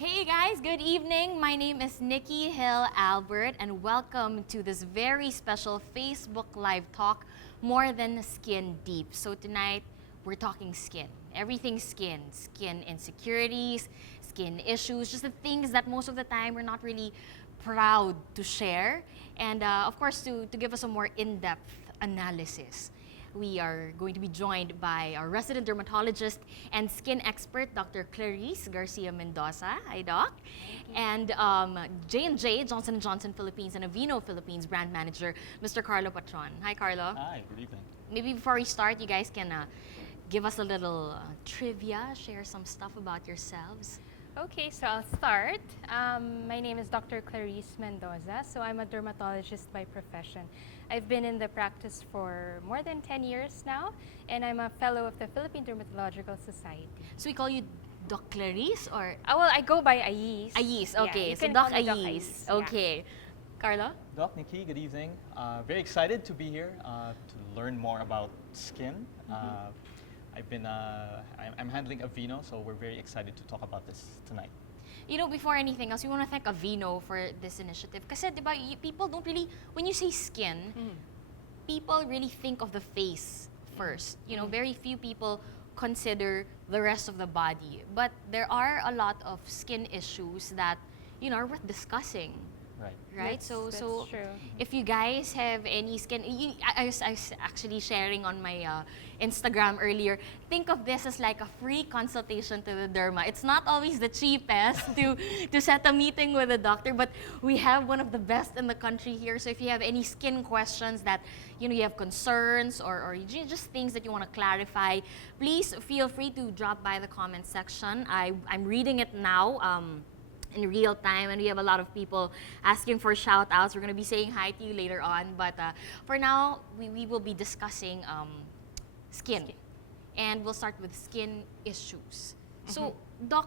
Hey guys, good evening. My name is Nikki Hill Albert and welcome to this very special Facebook Live talk, More Than Skin Deep. So tonight, we're talking skin. Everything skin. Skin insecurities, skin issues, just the things that most of the time we're not really proud to share. And of course, to give us a more in-depth analysis, we are going to be joined by our resident dermatologist and skin expert, Dr. Clarice Garcia Mendoza. Hi, Doc. And J&J, Johnson & Johnson Philippines and Aveeno Philippines brand manager, Mr. Carlo Patron. Hi, Carlo. Hi, good evening. Maybe before we start, you guys can give us a little trivia, share some stuff about yourselves. Okay, so I'll start. My name is Dr. Clarice Mendoza, so I'm a dermatologist by profession. I've been in the practice for more than 10 years now, and I'm a fellow of the Philippine Dermatological Society. So we call you Doc Clarice or Well, I go by Ayis. Ayis? Yeah, Okay, you so can Doc call me Doc Ayis. Yeah. Okay. Carlo? Doc, Nikki, good evening. Very excited to be here to learn more about skin. I'm handling Aveeno, so we're very excited to talk about this tonight. You know, before anything else, we want to thank Aveeno for this initiative. Kasi, di ba, people don't really, when you say skin, people really think of the face first. You know, very few people consider the rest of the body. But there are a lot of skin issues that, you know, are worth discussing. Right. Right? That's So true. if you guys have any skin, I was actually sharing on my Instagram earlier, think of this as like a free consultation to the derma. It's not always the cheapest to set a meeting with a doctor, but we have one of the best in the country here. So if you have any skin questions that, you know, you have concerns or just things that you want to clarify, please feel free to drop by the comment section. I'm reading it now. In real time, and we have a lot of people asking for shout outs. We're going to be saying hi to you later on, but for now we will be discussing skin, and we'll start with skin issues. So Doc,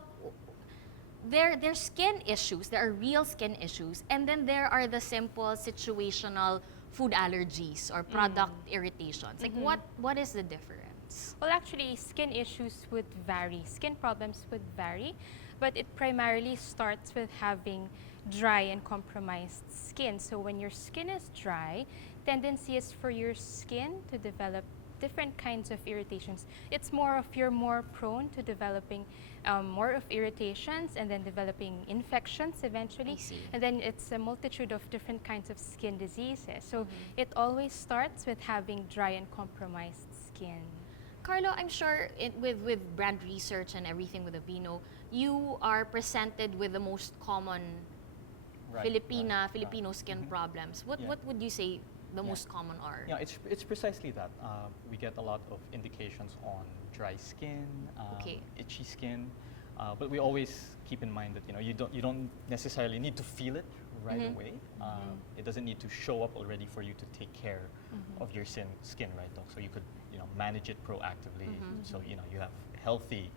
there's skin issues, there are real skin issues, and then there are the simple situational food allergies or product irritations. Like what is the difference? Well, actually, skin issues would vary. Skin problems would vary, but it primarily starts with having dry and compromised skin. So when your skin is dry, tendency is for your skin to develop different kinds of irritations. It's more of you're more prone to developing more of irritations and then developing infections eventually. I see. And then it's a multitude of different kinds of skin diseases. So it always starts with having dry and compromised skin. Carlo, I'm sure with brand research and everything with Aveeno, you are presented with the most common Right, Filipino skin problems. What would you say the most common are? Yeah, it's precisely that. We get a lot of indications on dry skin, itchy skin, but we always keep in mind that you don't necessarily need to feel it right away. It doesn't need to show up already for you to take care of your skin, right, Doc? So you could manage it proactively, so you have healthy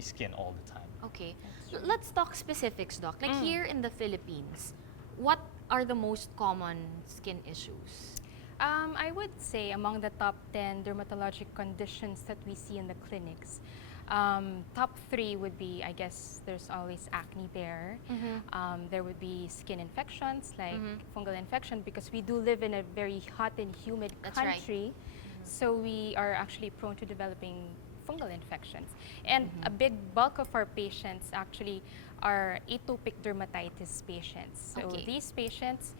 skin all the time. Okay, let's talk specifics, Doc. Like here in the Philippines, what are the most common skin issues? I would say among the top 10 dermatologic conditions that we see in the clinics, top 3 would be, I guess, there's always acne there. There would be skin infections like fungal infection, because we do live in a very hot and humid country. So we are actually prone to developing fungal infections. And a big bulk of our patients actually are atopic dermatitis patients. So these patients,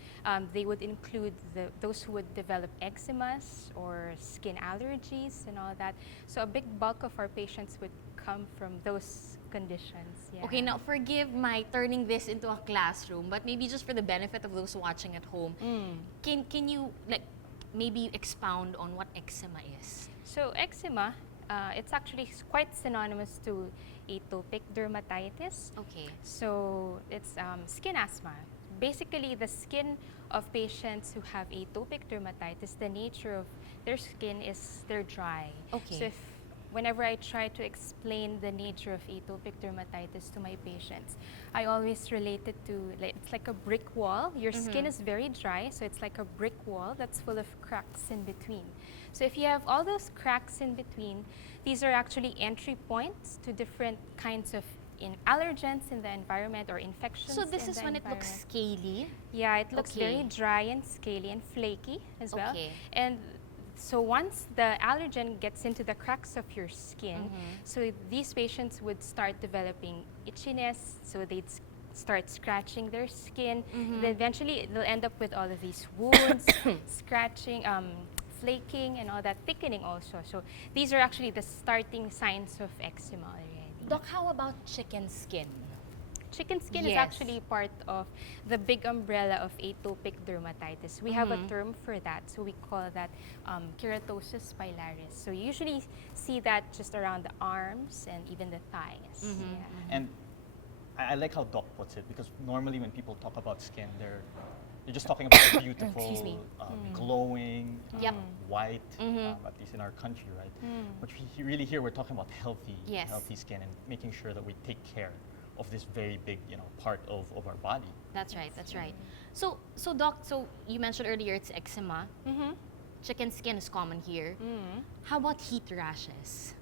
they would include those who would develop eczemas or skin allergies and all that. So a big bulk of our patients would come from those conditions. Yeah. Okay, now forgive my turning this into a classroom, but maybe just for the benefit of those watching at home, can you maybe expound on what eczema is? So eczema, it's actually quite synonymous to atopic dermatitis. Okay. So it's skin asthma. Basically, the skin of patients who have atopic dermatitis, the nature of their skin is they're dry. Okay. So whenever I try to explain the nature of atopic dermatitis to my patients, I always relate it to, it's like a brick wall. Your skin is very dry, so it's like a brick wall that's full of cracks in between. So if you have all those cracks in between, these are actually entry points to different kinds of in allergens in the environment or infections. So this in is the when it looks environment. scaly? Yeah, it looks Okay. very dry and scaly and flaky as well. Okay. And so once the allergen gets into the cracks of your skin, so these patients would start developing itchiness, so they'd start scratching their skin. Then eventually they'll end up with all of these wounds, scratching, flaking, and all that, thickening also. So these are actually the starting signs of eczema already. Doc, how about chicken skin? Chicken skin is Yes. actually part of the big umbrella of atopic dermatitis. We have a term for that, so we call that keratosis pilaris. So you usually see that just around the arms and even the thighs. Yeah. And I like how Doc puts it, because normally when people talk about skin, they're just talking about Excuse beautiful, me. glowing, Yep. white, at least in our country, right? But really here we're talking about healthy, Yes. healthy skin and making sure that we take care of this very big, part of our body. That's right, that's right. So Doc, so you mentioned earlier it's eczema. Chicken skin is common here. How about heat rashes?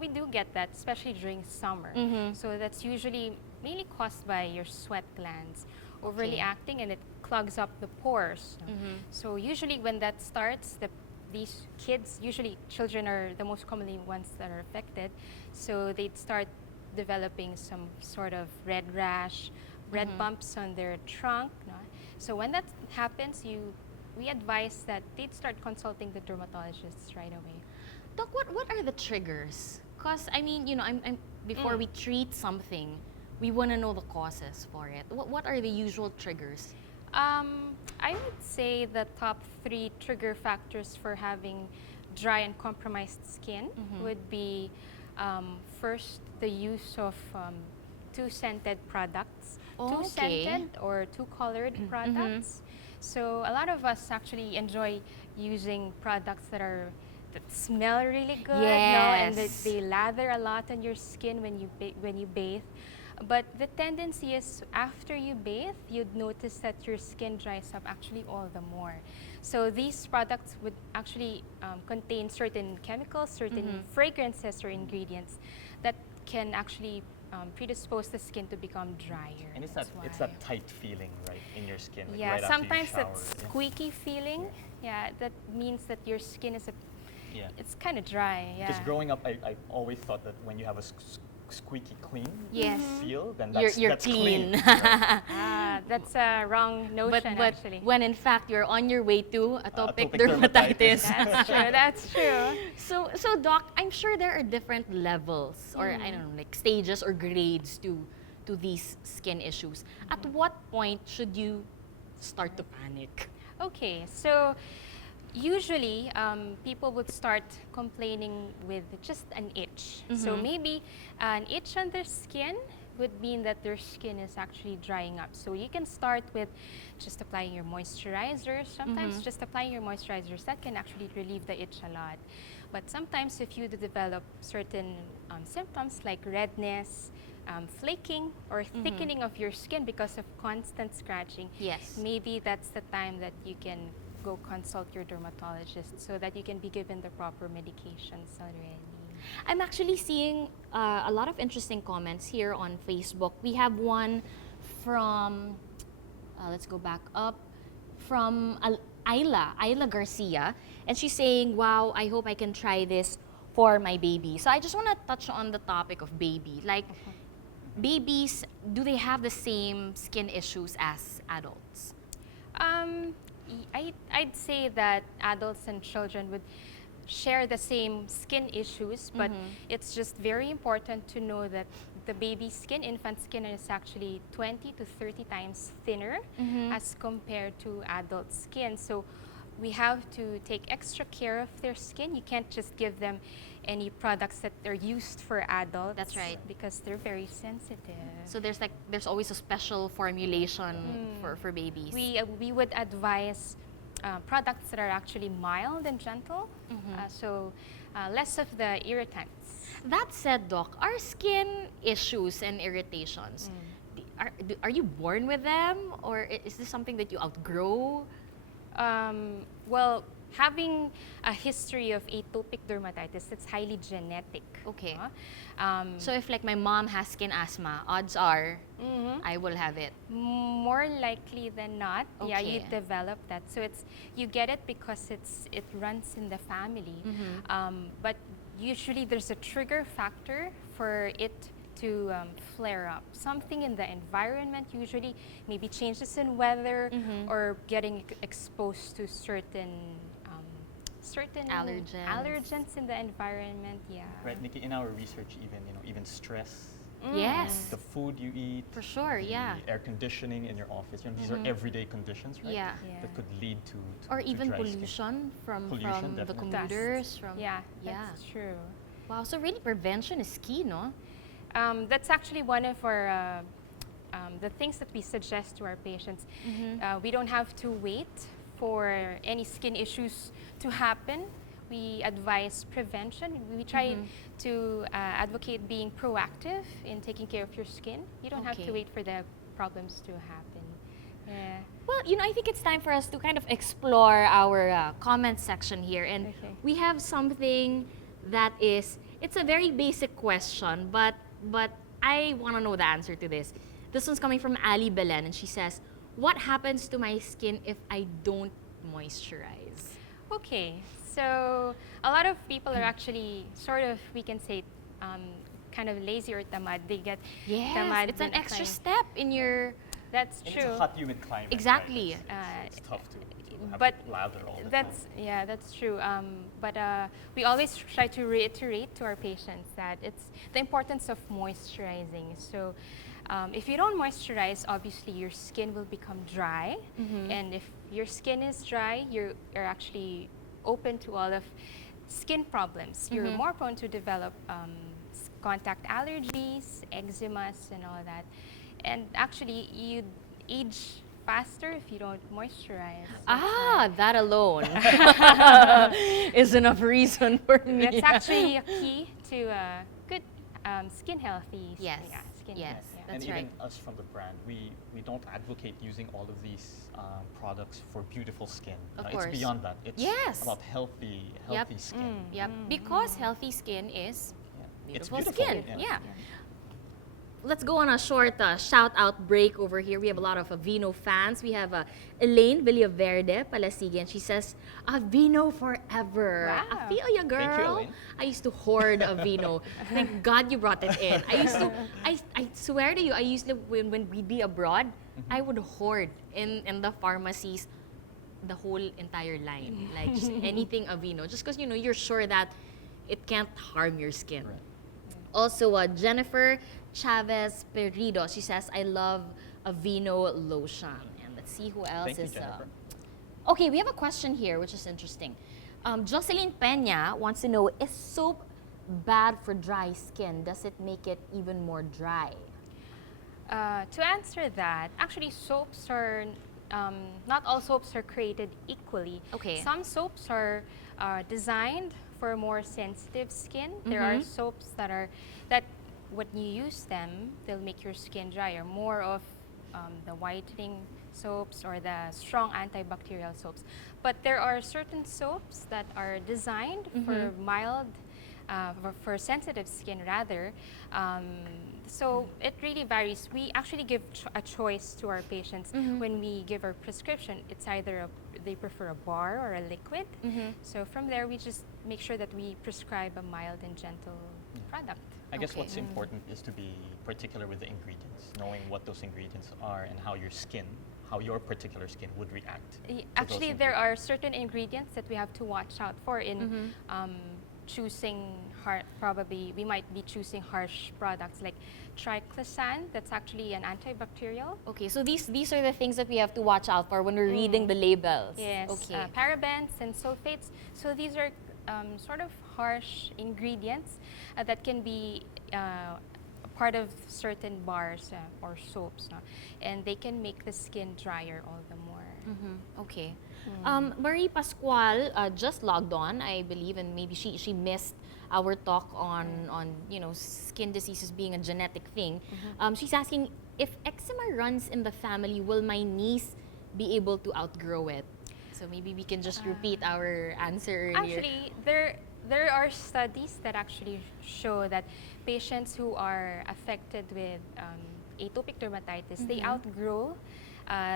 We do get that, especially during summer. So that's usually mainly caused by your sweat glands overly Okay. acting, and it clogs up the pores. So usually when that starts, these kids, usually children are the most commonly ones that are affected. So they'd start developing some sort of red rash, red bumps on their trunk. No? So when that happens, we advise that they'd start consulting the dermatologists right away. Doc, what are the triggers? Because I mean, I'm before we treat something, we want to know the causes for it. What are the usual triggers? I would say the top 3 trigger factors for having dry and compromised skin would be first, the use of too scented products, too Okay. scented or too colored products. So a lot of us actually enjoy using products that smell really good, and Yes. they lather a lot on your skin when you bathe. But the tendency is after you bathe, you'd notice that your skin dries up actually all the more. So these products would actually contain certain chemicals, certain fragrances or ingredients that can actually predispose the skin to become drier. And it's That's that why. tight feeling, right, in your skin. Like Yeah, right after you sometimes that shower. squeaky feeling, that means that your skin is Yeah. it's kind of dry. Yeah. Because growing up, I always thought that when you have a squeaky clean Yes. feel, then You're that's clean. right? That's a wrong notion, but actually. when in fact you're on your way to atopic Atopic dermatitis. dermatitis. That's true. That's true. So Doc, I'm sure there are different levels or I don't know, like stages or grades to these skin issues. At what point should you start to panic? Okay, so usually people would start complaining with just an itch. So maybe an itch on their skin would mean that their skin is actually drying up. So you can start with just applying your moisturizers. Sometimes just applying your moisturizers, that can actually relieve the itch a lot. But sometimes if you develop certain symptoms like redness, flaking, or thickening of your skin because of constant scratching, Yes. maybe that's the time that you can go consult your dermatologist so that you can be given the proper medications already. I'm actually seeing a lot of interesting comments here on Facebook. We have one from, let's go back up, from Ayla Garcia. And she's saying, wow, I hope I can try this for my baby. So I just want to touch on the topic of baby. Like, babies, do they have the same skin issues as adults? I'd say that adults and children would share the same skin issues, but it's just very important to know that the baby skin, infant skin, is actually 20 to 30 times thinner as compared to adult skin. So we have to take extra care of their skin. You can't just give them any products that are used for adults. That's right. Because they're very sensitive. So there's always a special formulation for babies. We would advise products that are actually mild and gentle, so less of the irritants. That said, Doc, are skin issues and irritations, are you born with them, or is this something that you outgrow? Well, having a history of atopic dermatitis, it's highly genetic. Okay. No? So if like my mom has skin asthma, odds are I will have it. More likely than not, yeah, you Okay. develop that. So you get it because it runs in the family. But usually there's a trigger factor for it to flare up. Something in the environment, usually maybe changes in weather or getting exposed to certain allergens in the environment. Yeah. Right, Nikki, in our research, even stress, Yes. the food you eat, For sure, yeah. the air conditioning in your office, these are everyday conditions, right? Yeah. That could lead to Or to even dry skin. pollution from Pollution, the definitely. commuters. From Yeah, yeah. that's true. Wow. So really, prevention is key, no? That's actually one of our the things that we suggest to our patients. We don't have to wait for any skin issues to happen. We advise prevention. We try to advocate being proactive in taking care of your skin. You don't have to Okay. wait for the problems to happen. Yeah. Well, I think it's time for us to kind of explore our comment section here. And Okay. we have something that it's a very basic question, but I want to know the answer to this. This one's coming from Ali Belen, and she says, what happens to my skin if I don't moisturize? Okay, so a lot of people are actually sort of, we can say, kind of lazy or tamad. They get tamad. It's an when extra applying- step in your... That's And true. it's a hot, humid climate. Exactly. Right? It's tough to have but lather all the That's time. yeah, that's true. But we always try to reiterate to our patients that it's the importance of moisturizing. So if you don't moisturize, obviously your skin will become dry, and if your skin is dry, you're actually open to all of skin problems. You're more prone to develop contact allergies, eczemas, and all that. And actually, you age faster if you don't moisturize. That alone is enough reason for me. That's actually a key to good skin healthy. Yes. Yeah, skin Yes. health, yeah. That's and right. even us from the brand, we don't advocate using all of these products for beautiful skin. Of course. It's beyond that. It's Yes. about healthy skin. Yep, because healthy skin is Yeah. It's beautiful beautiful. skin. Yeah. Let's go on a short shout-out break over here. We have a lot of Aveeno fans. We have Elaine Villaverde Palasigue, and she says, Aveeno forever. Wow. I feel ya, girl. Thank you, Elaine. I used to hoard Aveeno. Thank God you brought it in. I swear to you, I used to, when we'd be abroad, I would hoard in the pharmacies the whole entire line. Like, just anything Aveeno. Just because, you're sure that it can't harm your skin. Right. Also, Jennifer Chavez Perido, she says, I love Aveeno lotion. And let's see who else Thank you, is. Jennifer. Okay, we have a question here, which is interesting. Jocelyn Peña wants to know, is soap bad for dry skin? Does it make it even more dry? To answer that, actually soaps are, not all soaps are created equally. Okay. Some soaps are designed for more sensitive skin. There are soaps that when you use them, they'll make your skin drier. More of the whitening soaps or the strong antibacterial soaps. But there are certain soaps that are designed for mild, for sensitive skin rather. So it really varies. We actually give a choice to our patients when we give our prescription. It's either they prefer a bar or a liquid. So from there, we just make sure that we prescribe a mild and gentle product. I guess Okay. what's important is to be particular with the ingredients, knowing what those ingredients are and how your particular skin would react. Actually, there are certain ingredients that we have to watch out for in choosing probably we might be choosing harsh products like triclosan. That's actually an antibacterial. Okay, so these are the things that we have to watch out for when we're reading the labels. Yes, Okay. parabens and sulfates. So these are sort of harsh ingredients that can be part of certain bars or soaps, no? And they can make the skin drier all the more. Okay. Marie Pascual just logged on, I believe, and maybe she missed our talk on skin diseases being a genetic thing. She's asking, if eczema runs in the family, will my niece be able to outgrow it? So maybe we can just repeat our answer earlier. Actually, there are studies that actually show that patients who are affected with atopic dermatitis, they outgrow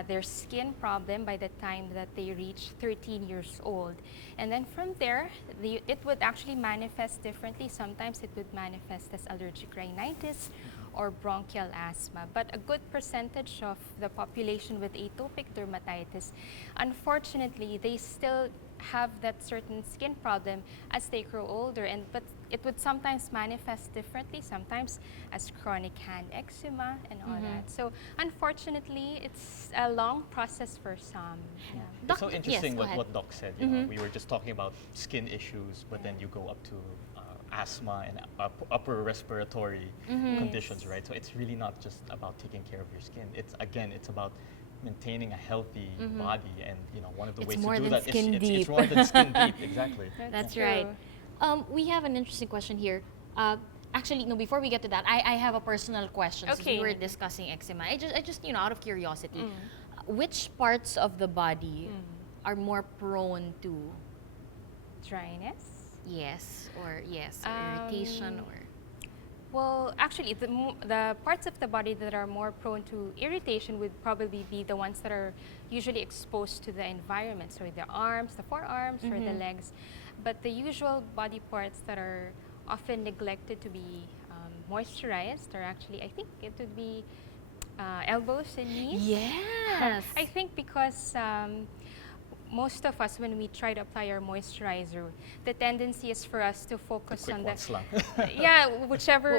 their skin problem by the time that they reach 13 years old. And then from there, it would actually manifest differently. Sometimes it would manifest as allergic rhinitis or bronchial asthma. But a good percentage of the population with atopic dermatitis, unfortunately, they still have that certain skin problem as they grow older, but it would sometimes manifest differently, sometimes as chronic hand eczema and all that. So unfortunately, it's a long process for some. Yeah. It's so interesting yes, what Doc said. You know, we were just talking about skin issues, but then you go up to asthma and upper respiratory conditions, right? So it's really not just about taking care of your skin. It's about maintaining a healthy body, and one of the ways to do that is it's more than skin deep. Exactly. That's right. We have an interesting question here. Actually, no. Before we get to that, I have a personal question. Since we were discussing eczema, I just out of curiosity, which parts of the body are more prone to dryness? Yes, or irritation, or. Well, actually, the parts of the body that are more prone to irritation would probably be the ones that are usually exposed to the environment. So the arms, the forearms, or the legs. But the usual body parts that are often neglected to be moisturized are actually, I think it would be elbows and knees. Yes. I think because most of us, when we try to apply our moisturizer, the tendency is for us to focus on the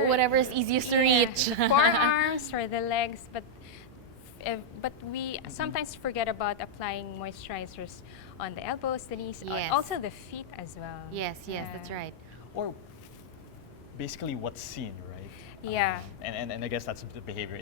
whatever is easiest to reach. Forearms or the legs, but we sometimes forget about applying moisturizers on the elbows, the knees, also the feet as well. Yes, that's right. Or basically what's seen, right? Yeah. And I guess that's the behavior.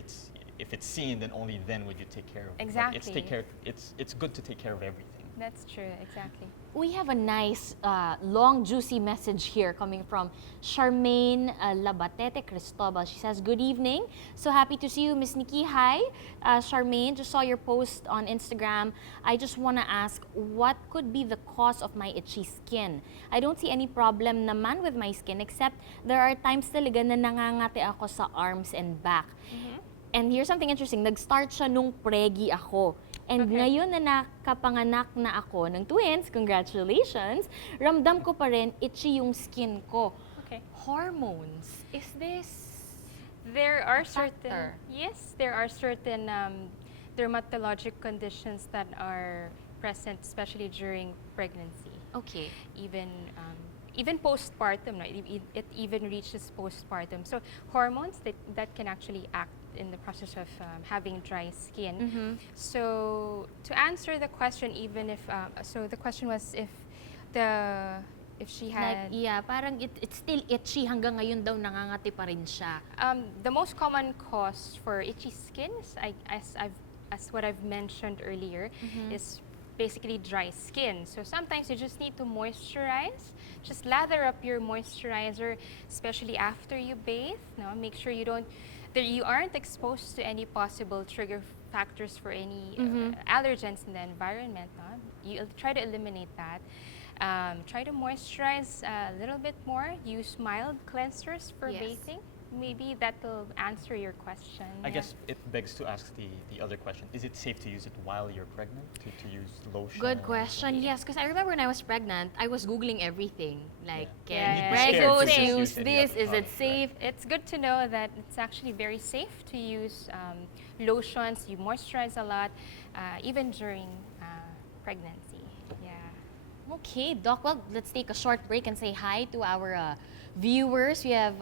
If it's seen, then only then would you take care of it. Exactly. It's good to take care of everything. That's true, exactly. We have a nice, long, juicy message here coming from Charmaine Labatete Cristobal. She says, "Good evening. So happy to see you, Miss Nikki. Hi, Charmaine. Just saw your post on Instagram. I just want to ask, what could be the cause of my itchy skin? I don't see any problem naman with my skin, except there are times talaga na nangangati ako sa arms and back. And here's something interesting. Nag-start siya nung pregi ako. And ngayon na nakapanganak na ako ng twins, congratulations, ramdam ko pa rin itchy yung skin ko. Okay. Hormones, is this there are certain dermatologic conditions that are present, especially during pregnancy. Okay. Even postpartum, no? It even reaches postpartum. So hormones that can actually act in the process of having dry skin. So to answer the question, even if so the question was if she had parang it's still itchy hanggang ngayon daw nangangati pa rin siya. The most common cause for itchy skin is, as what I've mentioned earlier, is basically dry skin. So sometimes you just need to moisturize. Just lather up your moisturizer, especially after you bathe. No, make sure you aren't exposed to any possible trigger factors for any allergens in the environment. No? You try to eliminate that. Try to moisturize a little bit more. Use mild cleansers for bathing. Maybe that will answer your question. I guess it begs to ask the other question. Is it safe to use it while you're pregnant? To use lotion? Good question. Yes, because I remember when I was pregnant, I was Googling everything. Like, can pregos use this? Is it safe? It's good to know that it's actually very safe to use lotions. You moisturize a lot, even during pregnancy. Yeah. Okay, Doc. Well, let's take a short break and say hi to our viewers. We have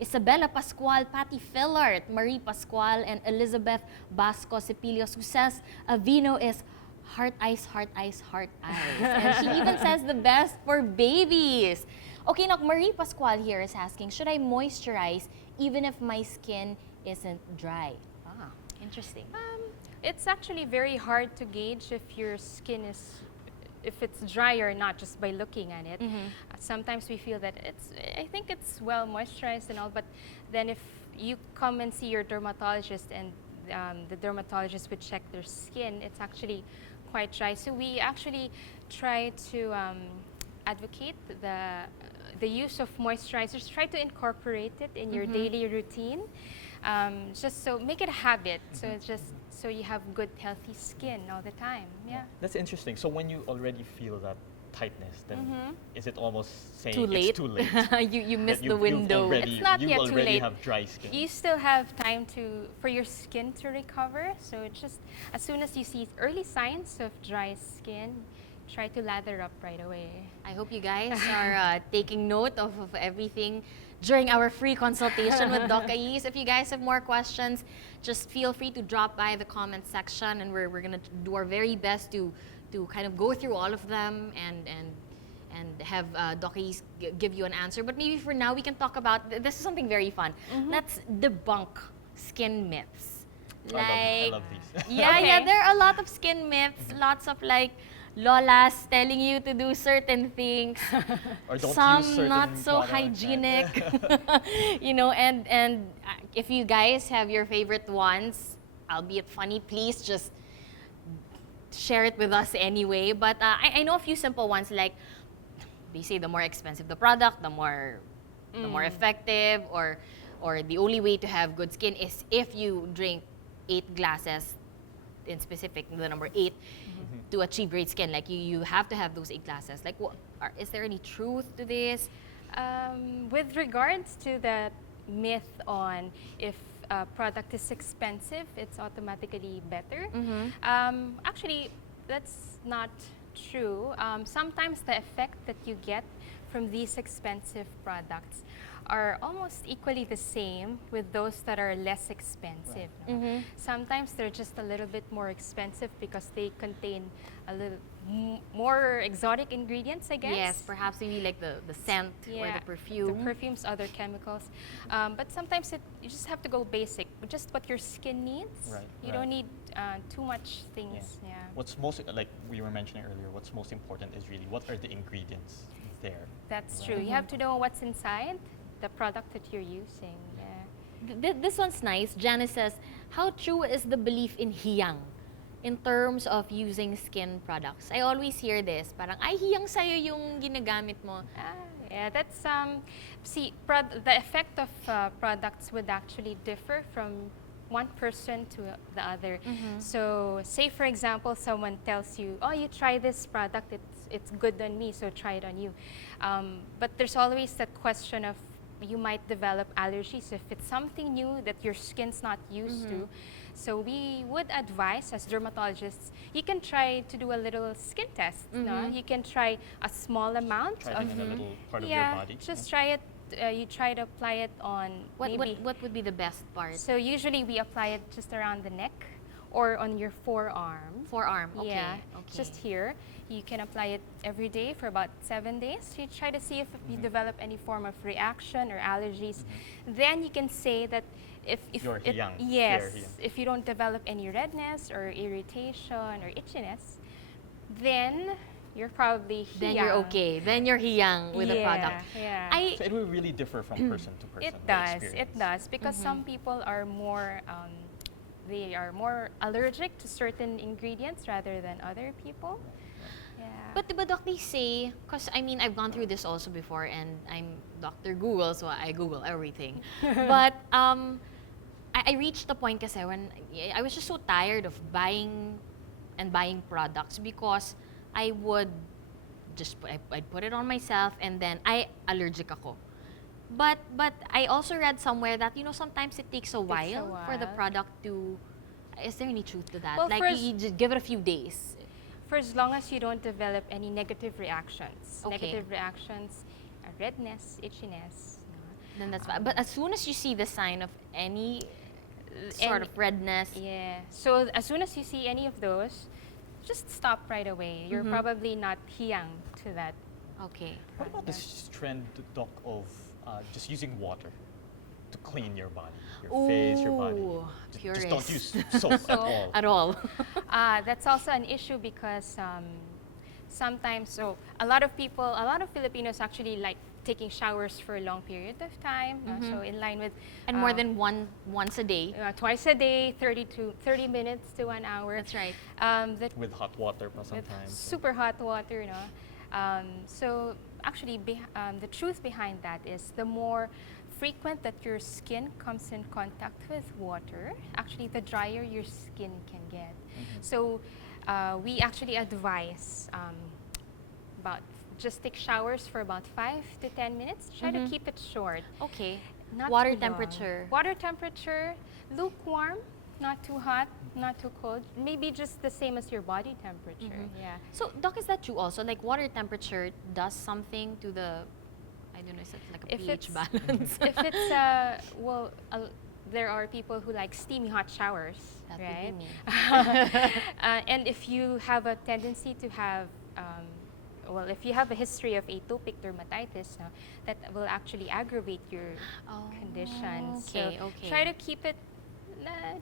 Isabella Pascual, Patty Fillard, Marie Pascual, and Elizabeth Basco Cepilios, who says Aveeno is heart eyes, heart eyes, heart eyes. And she even says the best for babies. Okay, now Marie Pascual here is asking, should I moisturize even if my skin isn't dry? Interesting. It's actually very hard to gauge if your skin if it's dry or not just by looking at it. Sometimes we feel that I think it's well moisturized and all, but then if you come and see your dermatologist and the dermatologist would check their skin, it's actually quite dry. So we actually try to advocate the use of moisturizers. Try to incorporate it in your daily routine. Just so make it a habit. So it's just so you have good, healthy skin all the time. Yeah. That's interesting. So when you already feel that tightness, then is it almost saying Too late. it's too late? you missed the window. It's not yet too already late. have dry skin. You still have time for your skin to recover. So it's just as soon as you see early signs of dry skin, try to lather up right away. I hope you guys are taking note of everything during our free consultation with Doc Ais. If you guys have more questions, just feel free to drop by the comment section, and we're going to do our very best to kind of go through all of them and have Doc Ais give you an answer. But maybe for now, we can talk about, this is something very fun. Let's debunk skin myths. I love these. Yeah, there are a lot of skin myths, lots of like lolas telling you to do certain things, Or don't use some certain not so products, hygienic. You know, and if you guys have your favorite ones, albeit funny, please just share it with us anyway. But I know a few simple ones, like they say the more expensive the product, the more effective, or the only way to have good skin is if you drink 8 glasses, in specific the number 8, to achieve great skin. Like you have to have those 8 glasses. Like, is there any truth to this? With regards to that myth on if a product is expensive, it's automatically better. Actually, that's not true. Sometimes the effect that you get from these expensive products are almost equally the same with those that are less expensive. No? Sometimes they're just a little bit more expensive because they contain a little more exotic ingredients, I guess. Yes, perhaps maybe like the scent or the perfume. The perfumes, other chemicals. But sometimes you just have to go basic, just what your skin needs. You don't need too much things. Yeah. What's most, like we were mentioning earlier, what's most important is really what are the ingredients there. That's true. You have to know what's inside the product that you're using. Yeah. This one's nice. Janice says, how true is the belief in hiyang in terms of using skin products? I always hear this, parang, ay, hiyang sa'yo yung ginagamit mo. Yeah, that's, see, the effect of products would actually differ from one person to the other. So, say for example, someone tells you, oh, you try this product, it's good on me, so try it on you. But there's always that question of, you might develop allergies if it's something new that your skin's not used to. So we would advise, as dermatologists, you can try to do a little skin test. No? You can try a small amount in a little part of your body. Just try it. You try to apply it on what would be the best part? So usually we apply it just around the neck or on your forearm. Forearm, okay. Yeah, okay. Just here. You can apply it every day for about 7 days. You try to see if you develop any form of reaction or allergies. Then you can say that if you're hiyang. Yes, if you don't develop any redness or irritation or itchiness, then you're probably hiyang. Then you're okay. Then you're hiyang with the product. Yeah. So it will really differ from person to person. It does, because some people are more they are more allergic to certain ingredients rather than other people. Yeah. But diba, Doc, they say, because I mean, I've gone through this also before, and I'm Dr. Google, so I Google everything. But I reached the point kasi when I was just so tired of buying products, because I would just I'd put it on myself and then I allergic ako. But I also read somewhere that, you know, sometimes it takes a while for the product to. Is there any truth to that? Well, like you just give it a few days. For as long as you don't develop any negative reactions. Okay. Negative reactions, redness, itchiness. Then that's fine. But as soon as you see the sign of any sort of redness. Yeah. So as soon as you see any of those, just stop right away. You're probably not hiyang to that. Okay. What about this trend, Doc, of just using water to clean your body, your face, your body? Just don't use soap at all. At all. That's also an issue because sometimes, a lot of Filipinos actually like taking showers for a long period of time. So in line with And more than once a day. twice a day, 30 minutes to 1 hour. That's right. With hot water pa With sometimes. super hot water, so actually, the truth behind that is the more frequent that your skin comes in contact with water, actually the drier your skin can get. So we actually advise about just take showers for about 5 to 10 minutes. Try to keep it short. Okay. Not Water too long. temperature. Water temperature, lukewarm, not too hot, not too cold. Maybe just the same as your body temperature. Yeah. So, Doc, is that true also? Like water temperature does something to the, I don't know, is it like a If pH it's- balance? If it's there are people who like steamy hot showers, That would right? be me. And if you have a tendency to have, if you have a history of atopic dermatitis, that will actually aggravate your condition. Okay, So okay. try to keep it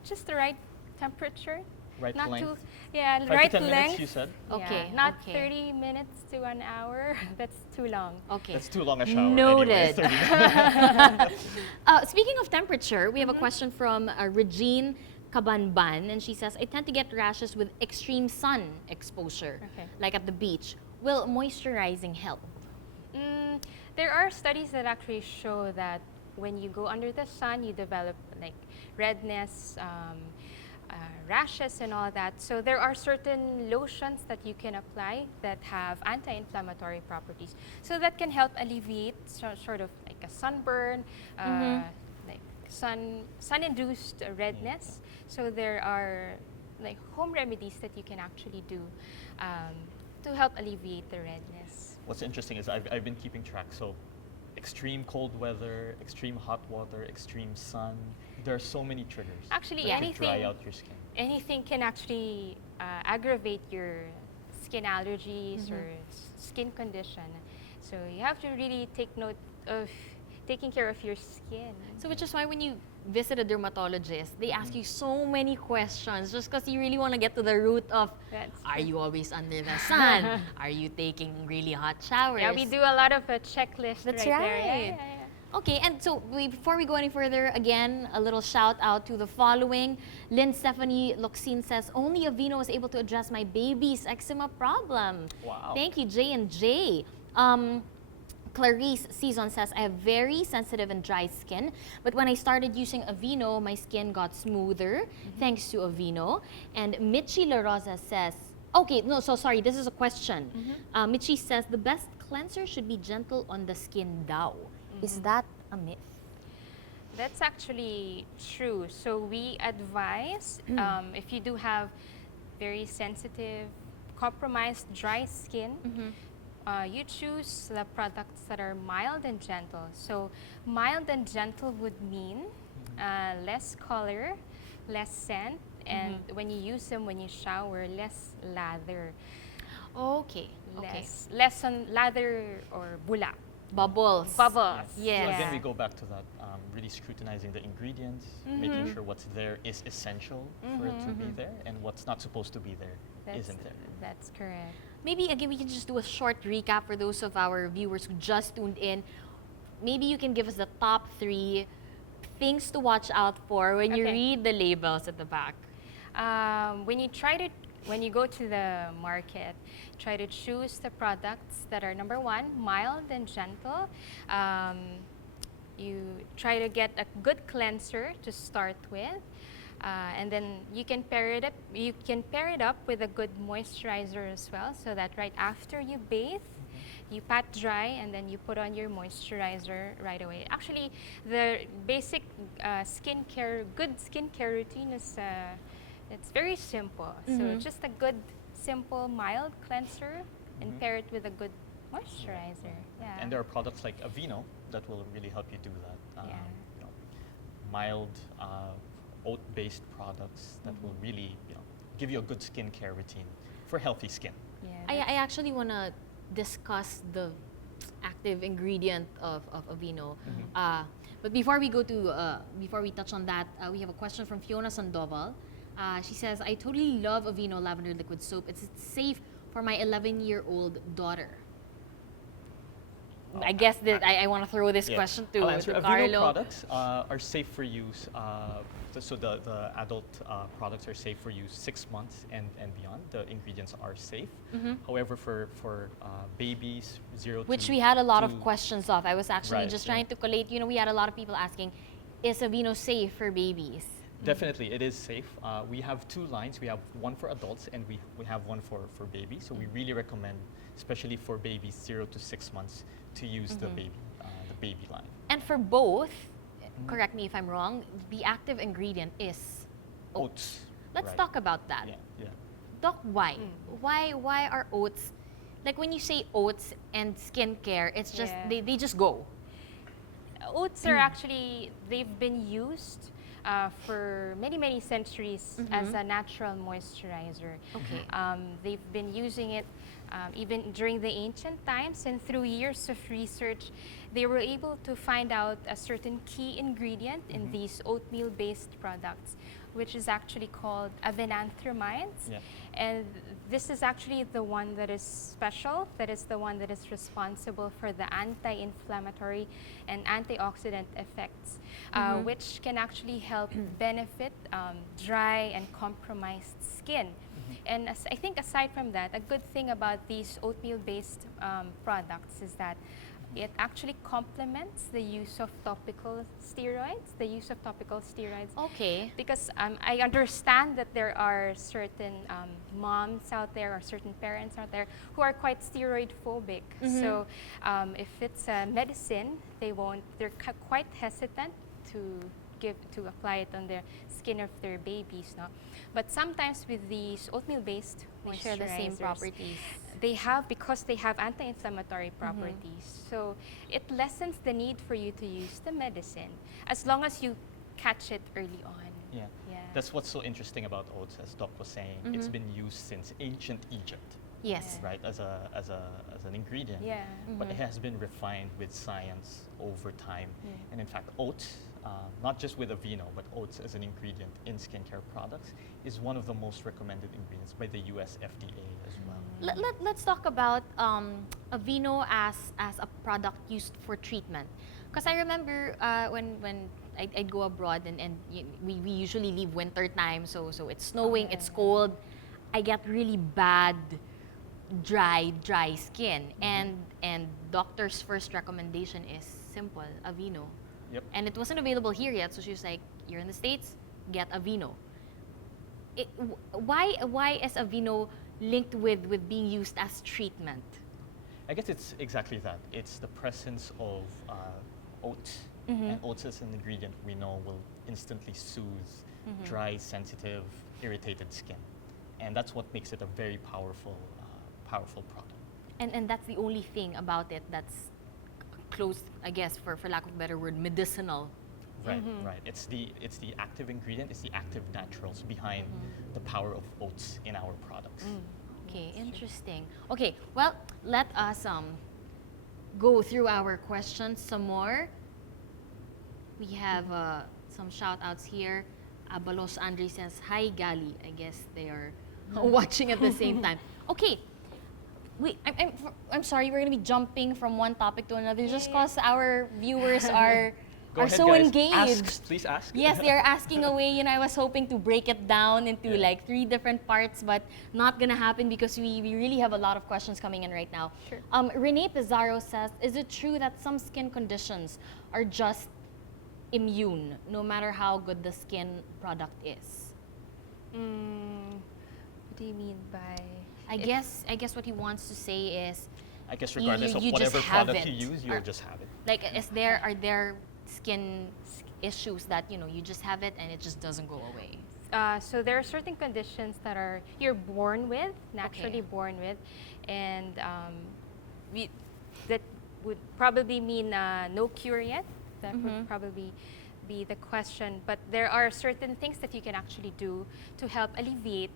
just the right temperature. Right Not length. too, yeah, 5 right to 10 length. minutes, you said? Okay, Yeah, not okay. 30 minutes to 1 hour. That's too long. Okay. That's too long a shower. Noted. Anyway, 30 minutes. Speaking of temperature, we have a question from Regine Kabanban, and she says, I tend to get rashes with extreme sun exposure, like at the beach. Will moisturizing help? There are studies that actually show that when you go under the sun, you develop like redness, rashes and all that. So there are certain lotions that you can apply that have anti-inflammatory properties. So that can help alleviate sort of like a sunburn, like sun-induced redness. So there are like home remedies that you can actually do to help alleviate the redness. What's interesting is I've been keeping track. So extreme cold weather, extreme hot water, extreme sun. There are so many triggers. Actually, that could dry out your skin. anything can actually aggravate your skin allergies or skin condition. So you have to really take note of taking care of your skin. So which is why when you visit a dermatologist, they ask you so many questions just because you really want to get to the root of, are you always under the sun? Are you taking really hot showers? Yeah, we do a lot of a checklist. That's right. right. There. Yeah. Okay, and so before we go any further, again, a little shout out to the following. Lynn Stephanie Loxine says, only Aveeno was able to address my baby's eczema problem. Wow. Thank you, J&J. Clarice Season says, I have very sensitive and dry skin, but when I started using Aveeno, my skin got smoother thanks to Aveeno. And Michi La Rosa says, okay, no, so sorry, this is a question. Michi says, the best cleanser should be gentle on the skin daw. Is that a myth? That's actually true. So we advise if you do have very sensitive, compromised, dry skin, you choose the products that are mild and gentle. So mild and gentle would mean less color, less scent, and when you use them, when you shower, less lather. Okay. Less on lather or bula. Bubbles. Yes. So again, we go back to that, really scrutinizing the ingredients, making sure what's there is essential for it to be there, and what's not supposed to be there isn't there. That's correct. Maybe again, we can just do a short recap for those of our viewers who just tuned in. Maybe you can give us the top 3 things to watch out for when you read the labels at the back. When you go to the market, try to choose the products that are, number 1, mild and gentle. You try to get a good cleanser to start with, and then you can pair it up. You can pair it up with a good moisturizer as well, so that right after you bathe, you pat dry and then you put on your moisturizer right away. Actually, the basic good skincare routine is it's very simple. So just a good, simple, mild cleanser and pair it with a good moisturizer. Yeah. And there are products like Aveeno that will really help you do that. You know, mild, oat-based products that will really, give you a good skincare routine for healthy skin. Yeah, I actually want to discuss the active ingredient of Aveeno. But before we touch on that, we have a question from Fiona Sandoval. She says, I totally love Aveeno Lavender Liquid Soap. It's safe for my 11-year-old daughter. I guess that I want to throw this question to, I'll answer. to Aveeno Carlo. products are safe for use. So the adult products are safe for use 6 months and beyond. The ingredients are safe. However, for babies, 0 Which to we had a lot of 2 questions of. I was actually just trying to collate, we had a lot of people asking, is Aveeno safe for babies? Definitely, it is safe. We have 2 lines. We have one for adults and we have one for babies. So we really recommend, especially for babies 0 to 6 months, to use the baby line. And for both, correct me if I'm wrong, the active ingredient is oats. Let's talk about that. Doc, why? Why are oats, like when you say oats and skincare, it's just, they just go. Oats are actually, they've been used for many centuries as a natural moisturizer. Okay. They've been using it even during the ancient times, and through years of research, they were able to find out a certain key ingredient in these oatmeal-based products, which is actually called avenanthramides. And this is actually the one that is special, that is the one that is responsible for the anti-inflammatory and antioxidant effects, which can actually help benefit dry and compromised skin. And I think aside from that, a good thing about these oatmeal-based products is that it actually complements the use of topical steroids, Okay. Because I understand that there are certain moms out there or certain parents out there who are quite steroid phobic. So if it's a medicine, they're quite hesitant to apply it on the skin of their babies, no? But sometimes with these oatmeal-based They share the same moisturizers, properties. because they have anti-inflammatory properties. So it lessens the need for you to use the medicine as long as you catch it early on. That's what's so interesting about oats, as Doc was saying. It's been used since ancient Egypt. Yes. Right, as an ingredient. But it has been refined with science over time. And in fact, oats, not just with Aveeno, but oats as an ingredient in skincare products, is one of the most recommended ingredients by the US FDA as well. Let's talk about Aveeno as a product used for treatment. Because I remember when I'd go abroad and we usually leave winter time, so it's snowing, it's cold, I get really bad dry skin, and doctor's first recommendation is simple, Aveeno. And it wasn't available here yet, so she was like, you're in the States, get Aveeno. Why is Aveeno linked with being used as treatment? I guess it's exactly that. It's the presence of oats, and oats as an ingredient we know will instantly soothe dry, sensitive, irritated skin. And that's what makes it a very powerful product. And that's the only thing about it that's close, I guess, for lack of a better word, medicinal. Right. It's the active ingredient, it's the active naturals behind the power of oats in our products. Okay, interesting. Okay, well, let us go through our questions some more. We have some shout outs here. Abalos Andre says, hi Gali. I guess they are watching at the same time. Okay. I'm sorry, we're going to be jumping from one topic to another just because our viewers are so guys. engaged. Please ask. Yes, they are asking away. I was hoping to break it down into like 3 different parts, but not going to happen because we really have a lot of questions coming in right now. Sure. Renee Pizarro says, is it true that some skin conditions are just immune, no matter how good the skin product is? What do you mean by... I guess what he wants to say is, I guess regardless of whatever product you use, you'll just have it. Like, are there skin issues that you just have it and it just doesn't go away? So there are certain conditions that you're born with, naturally born with, and that would probably mean no cure yet. That would probably be the question. But there are certain things that you can actually do to help alleviate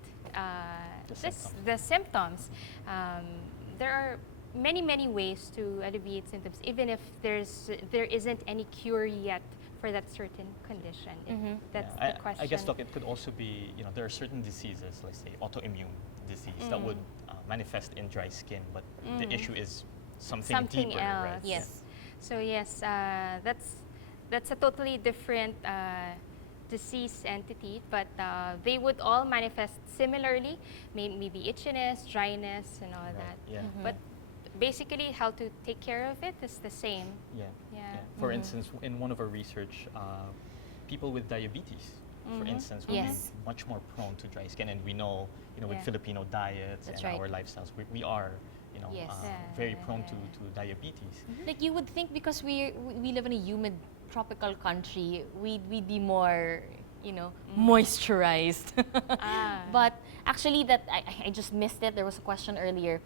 the symptoms. There are many ways to alleviate symptoms, even if there isn't any cure yet for that certain condition. If that's the question. I guess, Doc, it could also be, there are certain diseases, let's say autoimmune disease, that would manifest in dry skin, but the issue is something deeper, else. right? Yes. So yes, that's a totally different disease entity, but they would all manifest similarly, maybe itchiness, dryness, and all Right, that. yeah. But basically, how to take care of it is the same. Yeah. Yeah. For instance, in one of our research, people with diabetes, for instance, would Yes. be much more prone to dry skin, and we know, with Yeah. Filipino diets That's and right. our lifestyles, we are, Yes. very prone to diabetes. Like you would think because we live in a humid tropical country, we'd be more, moisturized. But actually that I just missed it. There was a question earlier.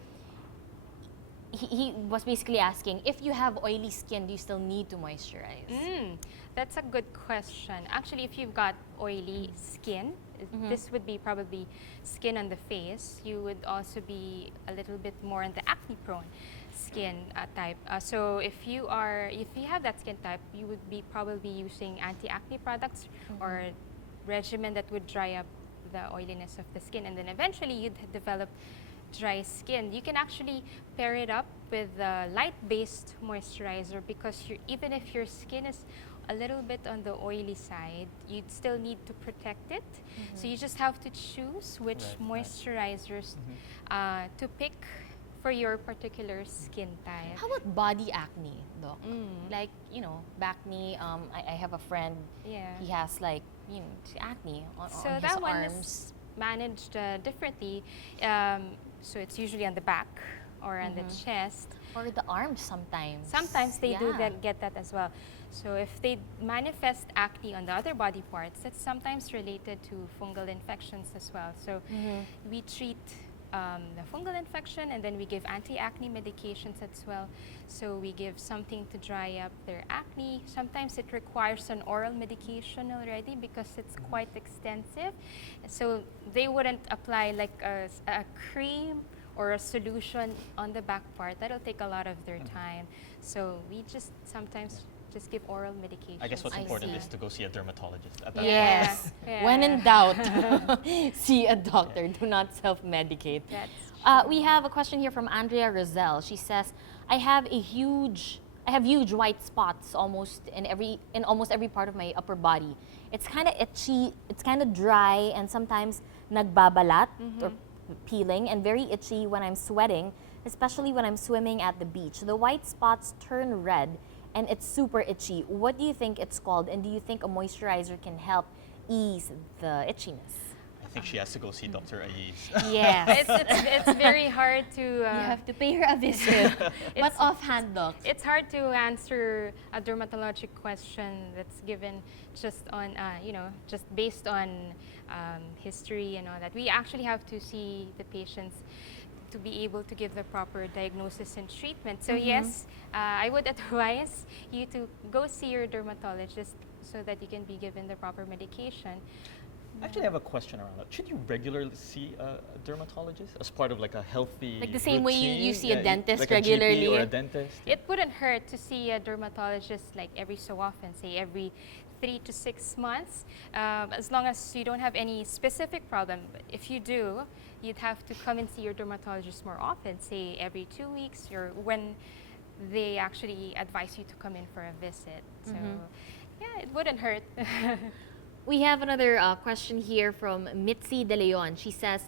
He was basically asking, if you have oily skin, do you still need to moisturize? That's a good question. Actually, if you've got oily skin, this would be probably skin on the face. You would also be a little bit more on the acne-prone skin type. So if you have that skin type, you would be probably using anti-acne products or regimen that would dry up the oiliness of the skin, and then eventually you'd develop dry skin. You can actually pair it up with a light-based moisturizer, because even if your skin is a little bit on the oily side, you'd still need to protect it. So you just have to choose which moisturizers to pick for your particular skin type. How about body acne, Doc? Like, bacne, I have a friend, Yeah. he has like, acne on So his that one arms. is managed differently. So it's usually on the back or on the chest. Or the arms sometimes. Sometimes they do Yeah. get that as well. So if they manifest acne on the other body parts, that's sometimes related to fungal infections as well. So we treat the fungal infection, and then we give anti-acne medications as well. So we give something to dry up their acne. Sometimes it requires an oral medication already because it's quite extensive. So they wouldn't apply like a cream or a solution on the back part. That'll take a lot of their time. So we just sometimes just give oral medication. I guess what's I important see. is to go see a dermatologist at that Yes. Yeah. When in doubt, see a doctor. Do not self-medicate. That's We have a question here from Andrea Roselle. She says, I have huge white spots almost in almost every part of my upper body. It's kind of itchy, it's kind of dry, and sometimes nagbabalat or peeling, and very itchy when I'm sweating, especially when I'm swimming at the beach. The white spots turn red and it's super itchy. What do you think it's called, and do you think a moisturizer can help ease the itchiness? I think she has to go see Dr. Aiz. Yes. it's very hard to. You have to pay her a visit. But offhand, Doc. It's hard to answer a dermatologic question that's given just on, just based on history and all that. We actually have to see the patients to be able to give the proper diagnosis and treatment. So yes, I would advise you to go see your dermatologist so that you can be given the proper medication. Actually, I have a question around that. Should you regularly see a dermatologist as part of like a healthy Like the same way you routine? see a dentist like regularly? A GP or a dentist? It wouldn't hurt to see a dermatologist like every so often, say every 3 to 6 months, as long as you don't have any specific problem. But if you do, you'd have to come and see your dermatologist more often, say every 2 weeks, or when they actually advise you to come in for a visit. So yeah, it wouldn't hurt. We have another question here from Mitzi De Leon. She says,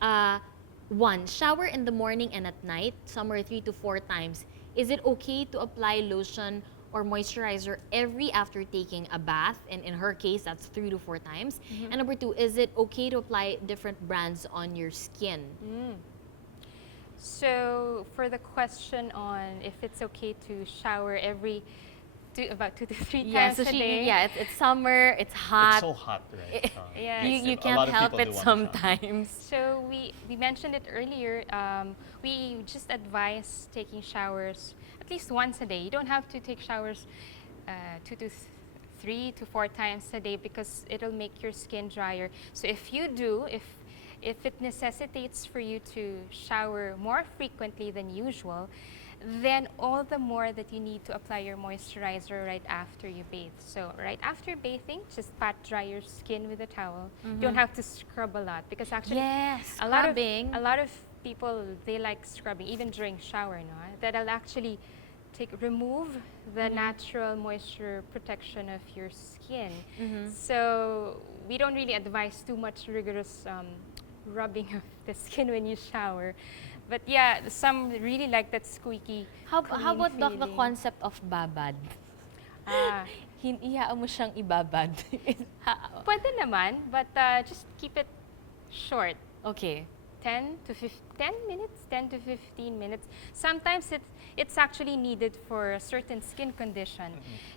1, shower in the morning and at night, somewhere 3 to 4 times. Is it okay to apply lotion or moisturizer every after taking a bath? And in her case, that's 3 to 4 times. And number 2, is it okay to apply different brands on your skin? So for the question on if it's okay to shower about 2 to 3 times a day. It's summer, it's hot. It's so hot, right? Yeah. You A can't lot of help people it do want to shower. sometimes. So we mentioned it earlier. We just advise taking showers at least once a day. You don't have to take showers 2 to 3 to 4 times a day because it'll make your skin drier. So if you do, if it necessitates for you to shower more frequently than usual, then all the more that you need to apply your moisturizer right after you bathe. So right after bathing, just pat dry your skin with a towel. You don't have to scrub a lot because actually Yes, a lot scrubbing. of people, they like scrubbing even during shower, no? That'll actually remove the natural moisture protection of your skin. So we don't really advise too much rigorous rubbing of the skin when you shower. But yeah, some really like that squeaky, How clean about Doc, the feeling. concept of babad? Ihayaan mo siyang ibabad. Pwede naman, but just keep it short. Okay. 10 minutes, 10 to 15 minutes. Sometimes it's actually needed for a certain skin condition.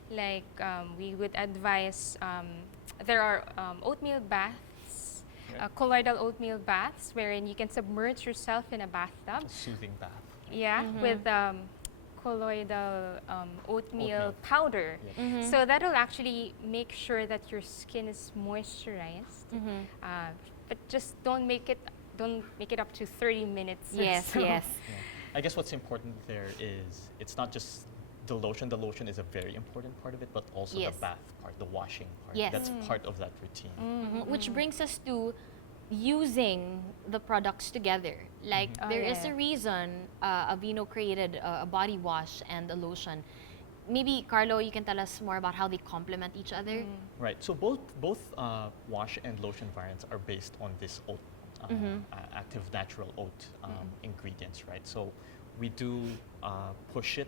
Like we would advise, there are oatmeal baths, colloidal oatmeal baths, wherein you can submerge yourself in a bathtub. A soothing bath. Yeah, with colloidal oatmeal powder. So that'll actually make sure that your skin is moisturized. But just don't make it up to 30 minutes. Yes, or so. yes. I guess what's important there is it's not just the lotion. The lotion is a very important part of it, but also Yes. the bath part, the washing part. Yes. That's part of that routine. Which brings us to using the products together. Like there is a reason Aveeno created a body wash and a lotion. Maybe Carlo, you can tell us more about how they complement each other. Right. So both wash and lotion variants are based on this oat, active natural oat ingredients. Right. So we do push it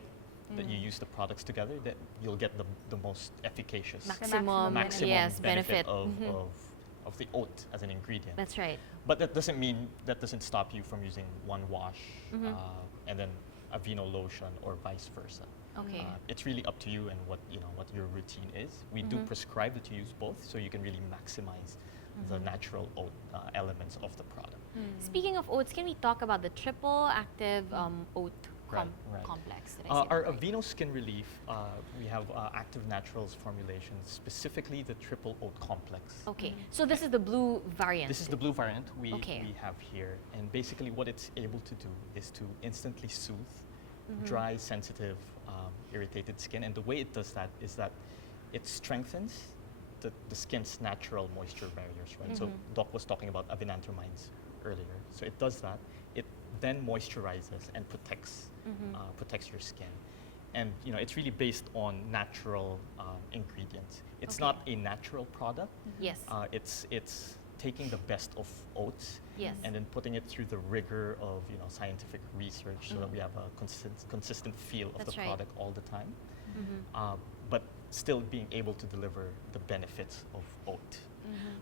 that you use the products together, that you'll get the most efficacious Maximum benefit benefit. of the oat as an ingredient. That's right. But that doesn't stop you from using one wash and then Aveeno lotion or vice versa. Okay. It's really up to you and what your routine is. We do prescribe that you use both, so you can really maximize the natural oat elements of the product. Speaking of oats, can we talk about the triple active oat Right. complex? Did I say Our that right? Aveeno Skin Relief, we have active naturals formulations, specifically the triple oat complex. Okay, so this is the blue variant. This is the blue variant we Okay. have here, and basically what it's able to do is to instantly soothe dry, sensitive, irritated skin. And the way it does that is that it strengthens the skin's natural moisture barriers, right? So Doc was talking about avenantramines earlier. So it does that. It then moisturizes and protects your skin. And it's really based on natural ingredients. It's not a natural product. Yes. It's taking the best of oats Yes. and then putting it through the rigor of scientific research so that we have a consistent feel of That's the right. product all the time, but still being able to deliver the benefits of oat.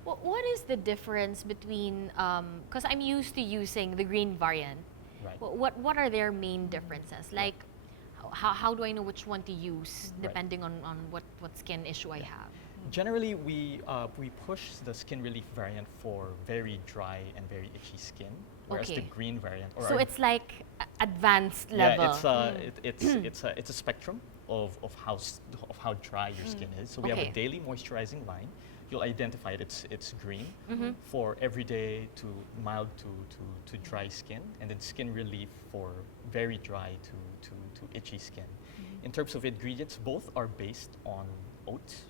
Well, what is the difference between, because I'm used to using the green variant, Right. what are their main differences? Like, how do I know which one to use Right. depending on what skin issue I have? Generally, we push the Skin Relief variant for very dry and very itchy skin, whereas the Okay. green variant, or So our- it's like advanced level. it's a spectrum of how dry your skin is. So we have Okay. a daily moisturizing line. You'll identify it. It's green for everyday to mild to dry skin, and then Skin Relief for very dry to itchy skin. In terms of ingredients, both are based on oats.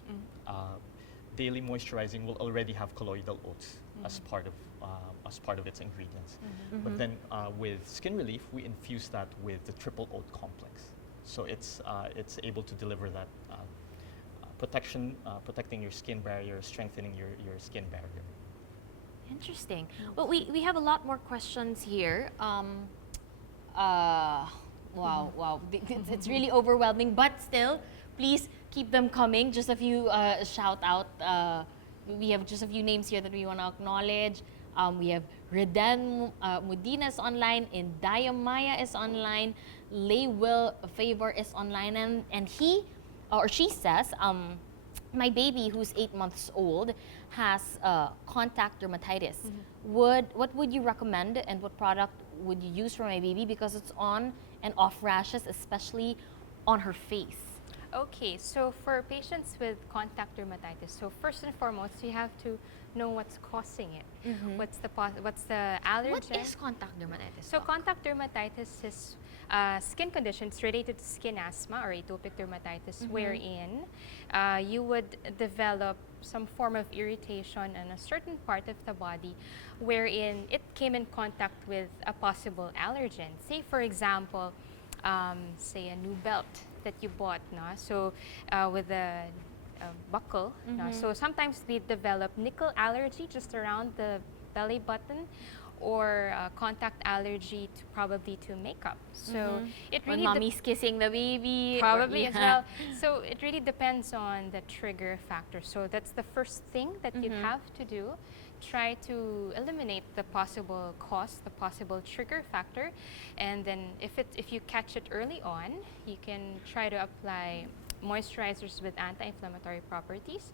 Daily moisturizing will already have colloidal oats as part of its ingredients. But then with Skin Relief, we infuse that with the triple oat complex. So it's able to deliver that protection, protecting your skin barrier, strengthening your skin barrier. Interesting. Well, we have a lot more questions here. Wow. It's really overwhelming, but still, please keep them coming. Just a few shout out. We have just a few names here that we want to acknowledge. We have Reden Mudina is online, and Diamaya is online, Lay Will Favor is online, and he or she says, my baby who's 8 months old has contact dermatitis. What would you recommend, and what product would you use for my baby, because it's on and off rashes, especially on her face? Okay, so for patients with contact dermatitis, so first and foremost, you have to know what's causing it. What's the allergen? What is contact dermatitis? So Doc? contact dermatitis is skin conditions related to skin asthma or atopic dermatitis, wherein you would develop some form of irritation in a certain part of the body wherein it came in contact with a possible allergen. Say for example, say a new belt that you bought, no? So with a buckle, no? So sometimes we develop nickel allergy just around the belly button, or contact allergy to probably to makeup. So it When really mommy's kissing the baby. probably as well. So it really depends on the trigger factor. So that's the first thing that you'd have to do. Try to eliminate the possible cause, the possible trigger factor, and then if you catch it early on, you can try to apply moisturizers with anti-inflammatory properties.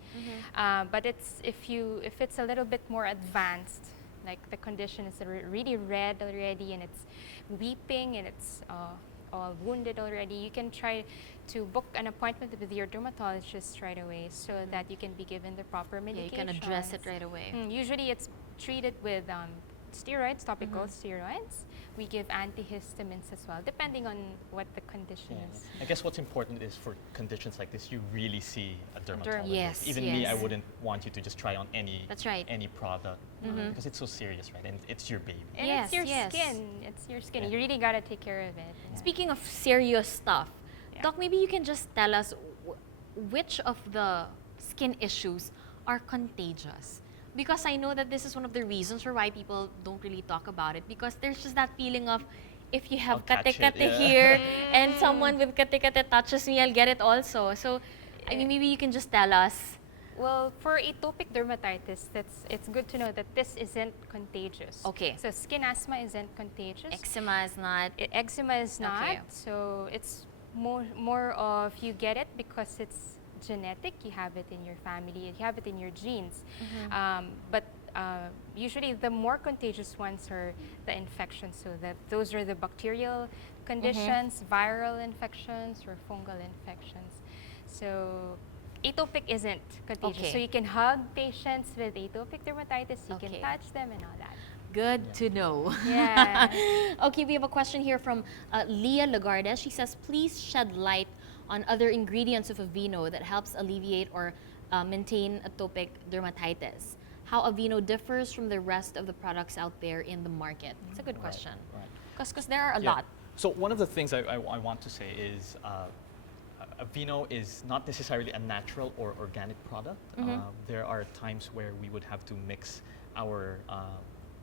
But if it's a little bit more advanced, like the condition is really red already and it's weeping and it's all wounded already, you can try to book an appointment with your dermatologist right away so that you can be given the proper medication. Yeah, you can address it right away. Usually it's treated with steroids, topical steroids. We give antihistamines as well, depending on what the condition is. I guess what's important is for conditions like this, you really see a dermatologist. Yes, Even me, I wouldn't want you to just try on any That's right. any product because it's so serious, right? And it's your baby. And Yes, it's your yes. skin. It's your skin. Yeah. You really gotta take care of it. Yeah. Speaking of serious stuff, Yeah. Doc, maybe you can just tell us which of the skin issues are contagious. Because I know that this is one of the reasons for why people don't really talk about it, because there's just that feeling of if you have I'll catch it, kate-kate yeah. here and someone with kate-kate touches me, I'll get it also. So, I mean, maybe you can just tell us. Well, for atopic dermatitis, it's good to know that this isn't contagious. Okay. So skin asthma isn't contagious. Eczema is not. Eczema is not. Okay. So it's more of you get it because it's genetic. You have it in your family. You have it in your genes. But usually the more contagious ones are the infections. So those are the bacterial conditions, viral infections, or fungal infections. So atopic isn't contagious. Okay. So you can hug patients with atopic dermatitis. You Okay. can touch them and all that. Good to know. Yeah. Okay, we have a question here from Leah Lagarde. She says, please shed light on other ingredients of Aveeno that helps alleviate or maintain atopic dermatitis. How Aveeno differs from the rest of the products out there in the market. It's a good question. Right. Because there are a Yeah. lot. So one of the things I want to say is Aveeno is not necessarily a natural or organic product. There are times where we would have to mix our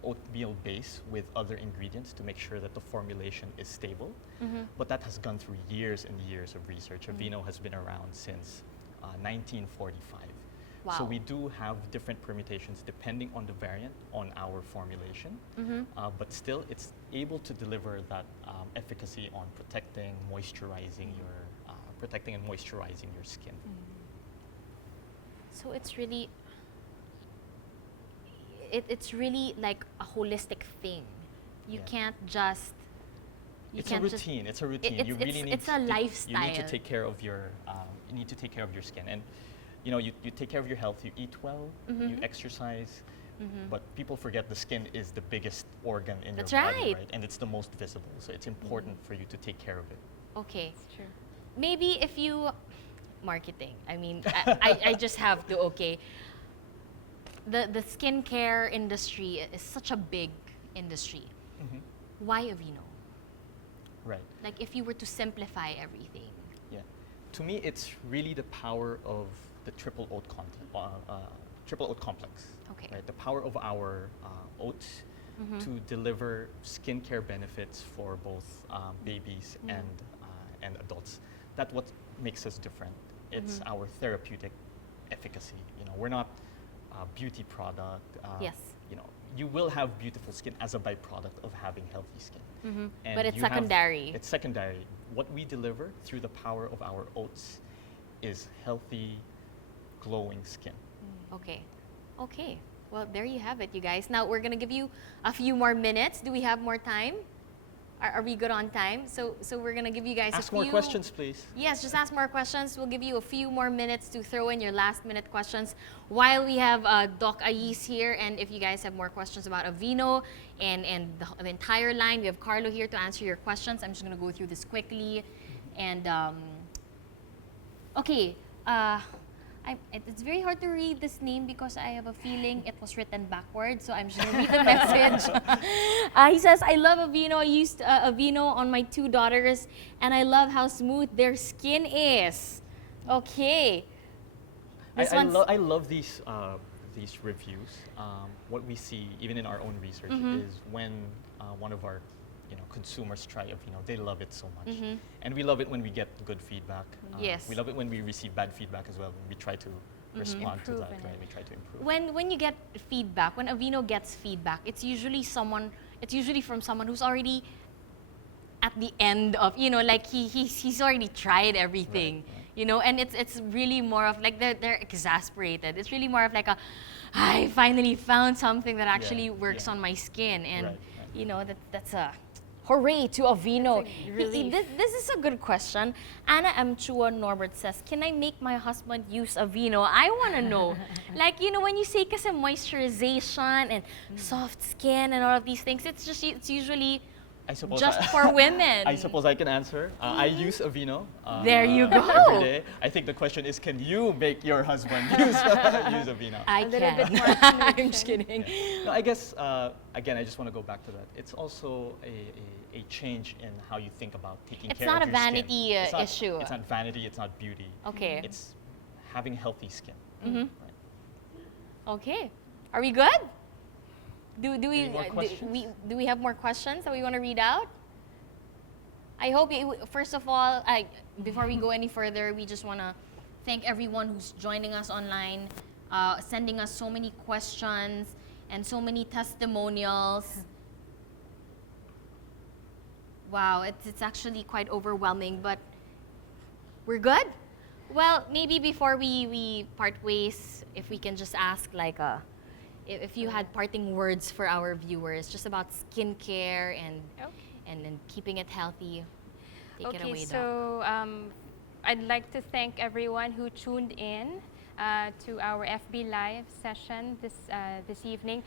oatmeal base with other ingredients to make sure that the formulation is stable. But that has gone through years and years of research. Aveeno has been around since 1945. Wow. So we do have different permutations depending on the variant on our formulation, but still it's able to deliver that efficacy on protecting, moisturizing your skin. So it's really, it's really like a holistic thing. You Yeah. can't just. It's a routine. It's a routine. You really need. It's a lifestyle. You need to take care of your. You need to take care of your skin, and you know you take care of your health. You eat well. You exercise. But people forget the skin is the biggest organ in That's your body, right. right? And it's the most visible. So it's important for you to take care of it. Okay. It's true. Maybe if you marketing. I mean, I just have to. Okay. The skincare industry is such a big industry. Why Aveeno? Right. Like if you were to simplify everything. Yeah. To me, it's really the power of the triple oat complex. Okay. Right. The power of our oats to deliver skincare benefits for both babies and adults. That's what makes us different. It's our therapeutic efficacy. You know, we're not a beauty product. Yes. You know, you will have beautiful skin as a byproduct of having healthy skin. And But it's you have- secondary. It's secondary. What we deliver through the power of our oats is healthy, glowing skin. Okay. Okay. Well, there you have it, you guys. Now we're gonna give you a few more minutes. Do we have more time? Are we good on time? So we're gonna give you guys Ask a few more questions, please. Yes, just ask more questions. We'll give you a few more minutes to throw in your last minute questions while we have Doc Ais here. And if you guys have more questions about Aveeno and the entire line, we have Carlo here to answer your questions. I'm just gonna go through this quickly. And okay, it's very hard to read this name because I have a feeling it was written backwards. So I'm just gonna read the message. He says, I love Aveeno. I used Aveeno on my 2 daughters, and I love how smooth their skin is. Okay. I love these reviews. What we see, even in our own research, is when one of our consumers try Aveeno, they love it so much. And we love it when we get good feedback. Yes. We love it when we receive bad feedback as well. We try to respond to that, right? We try to improve. When you get feedback, when Aveeno gets feedback, it's usually from someone who's already at the end of, like he's already tried everything. Right. And it's really more of like they're exasperated. It's really more of like I finally found something that actually works on my skin, and that's a hooray to Aveeno. This is a good question. Anna M. Chua Norbert says, can I make my husband use Aveeno? I want to know. Like, when you say kasi moisturization and soft skin and all of these things, it's usually just for women. I suppose I can answer. I use Aveeno. There you go. Every day. I think the question is, can you make your husband use Aveeno? I can. I'm just kidding. Yeah. No, I guess, again, I just want to go back to that. It's also a change in how you think about taking care of your skin. It's not a vanity issue. It's not vanity, it's not beauty. Okay. It's having healthy skin. Right. Okay. Are we good? Do we have more questions that we want to read out? I hope first of all, before we go any further, we just want to thank everyone who's joining us online, sending us so many questions and so many testimonials. Wow, it's actually quite overwhelming, but we're good? Well, maybe before we part ways, if we can just ask if you had parting words for our viewers, just about skincare and keeping it healthy. Take it away, Doc. So I'd like to thank everyone who tuned in to our FB Live session this evening.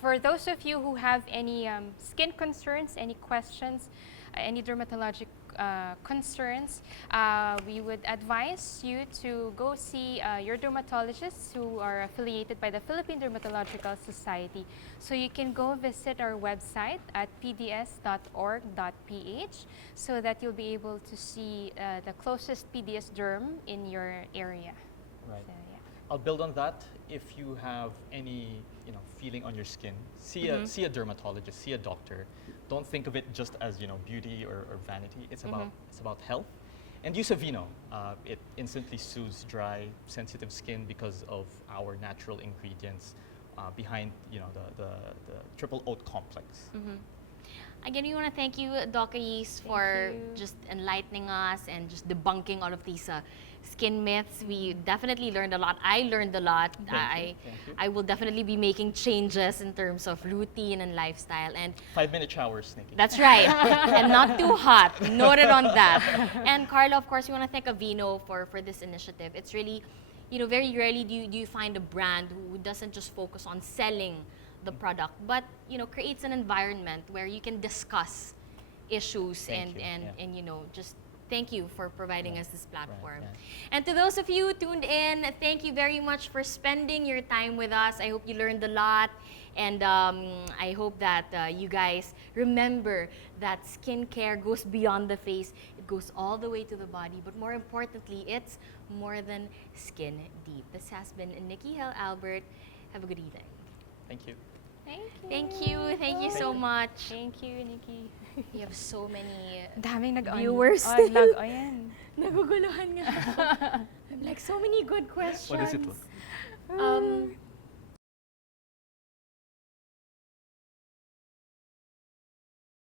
For those of you who have any skin concerns, any questions, any dermatologic concerns, we would advise you to go see your dermatologists who are affiliated by the Philippine Dermatological Society. So you can go visit our website at pds.org.ph so that you'll be able to see the closest PDS derm in your area. Right. So, yeah. I'll build on that. If you have any feeling on your skin, see a dermatologist, see a doctor. Don't think of it just as beauty or vanity. It's about health. And use Aveeno. It instantly soothes dry, sensitive skin because of our natural ingredients behind the triple oat complex. Again, we want to thank you, Doc Ais, for just enlightening us and just debunking all of these skin myths. We definitely learned a lot. I learned a lot. Thank you. I will definitely be making changes in terms of routine and lifestyle. And 5-minute showers, Nikki. that's right. And not too hot. Noted on that. And Carla, of course, we want to thank Aveeno for this initiative. It's really, very rarely do you find a brand who doesn't just focus on selling the product, but creates an environment where you can discuss issues and just thank you for providing us this platform. And to those of you tuned in, thank you very much for spending your time with us. I hope you learned a lot, and I hope that you guys remember that skincare goes beyond the face. It goes all the way to the body, but more importantly, it's more than skin deep. This has been Nikki Hell Albert. Have a good evening. Thank you. Thank you so much. Thank you, Nikki. We have so many Daming viewers. Nag-on. Naguguluhan nga. I'm like, so many good questions. What is it?